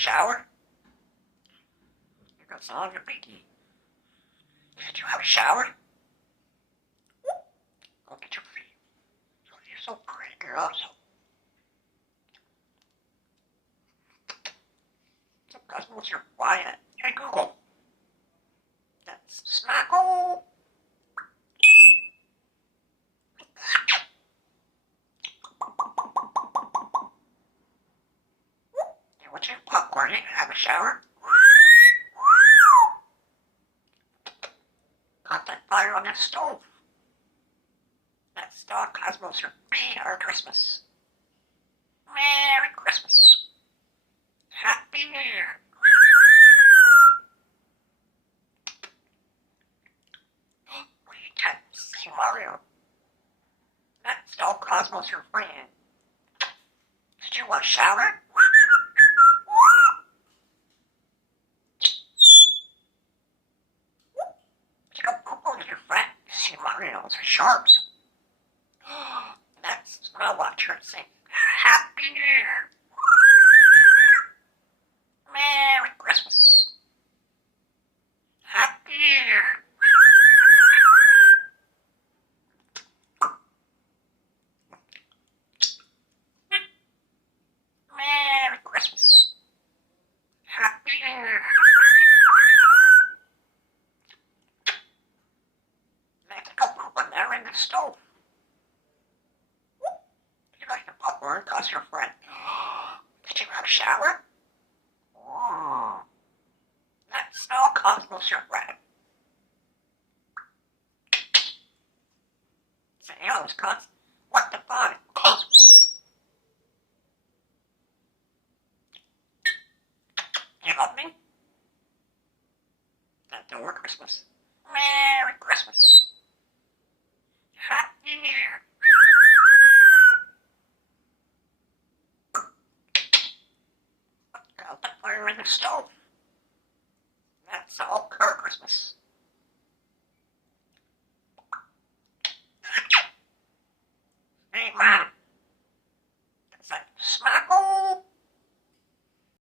shower? Here goes all your pinky. Did you have a shower? Look at your feet. You're so pretty, girl. So Cosmos, you're quiet. Hey, Google. That's Smackle. Hey, what's your popcorn? You have a shower? Got that fire on that stove. That's dog Cosmos. Merry Christmas. Merry Christmas. Happy New Year. We can't see Mario. That's dog Cosmos, your friend. Did you want a shower? Did you go Google your friend? See Mario's sharps. That's what I want you to sing. Happy New Year. Merry Christmas. Happy New Year. Merry Christmas. Happy New Year. Let's go poop in there in the stove. You like the popcorn? Cause your friend. Did you have a shower? Oh, that's all Cosmos, your friend. Say, hello, Cos. What the fuck? Cosmos. You love me? That's your Christmas. Merry Christmas. Happy New Year. Got the fire in the stove. That's all for Christmas.